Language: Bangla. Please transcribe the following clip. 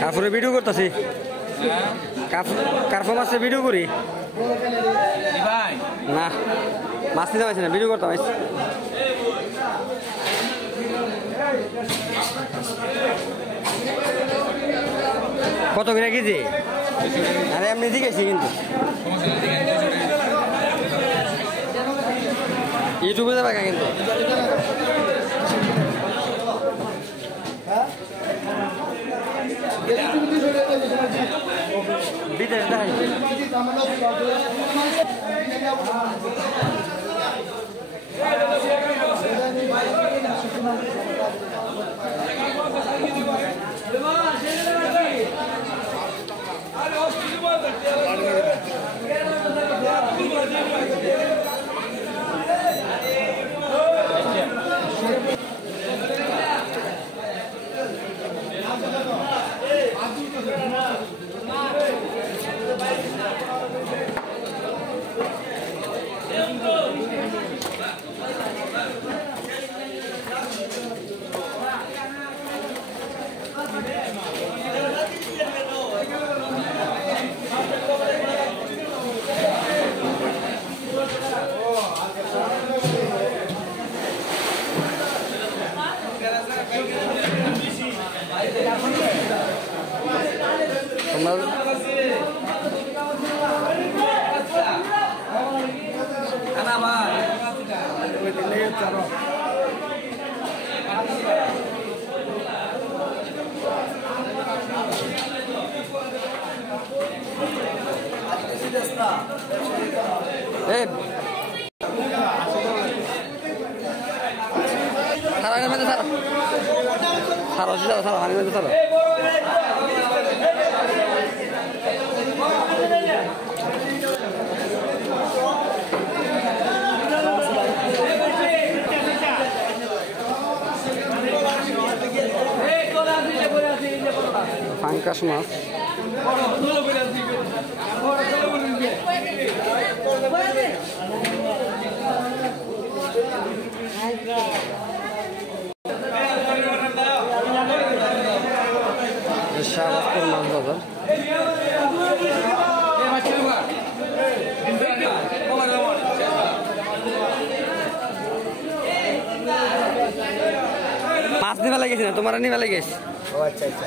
কাপড়ে ভিডিও করতেছি কার্ফো মাছের ভিডিও করি না মাছ নিতে পারছি না ভিডিও করতে পারছি কত করে কেজি আরে এমনি জিজ্ঞেছি কিন্তু ইউটিউবে যাবে কিন্তু বিদেশ দেখাই পাঙ্কাশ মাছ শাহবাজপুর মাছ বাজার মাছ নিবা লাগিয়েছে না তোমার নিবা লাগিয়েছে আচ্ছা আচ্ছা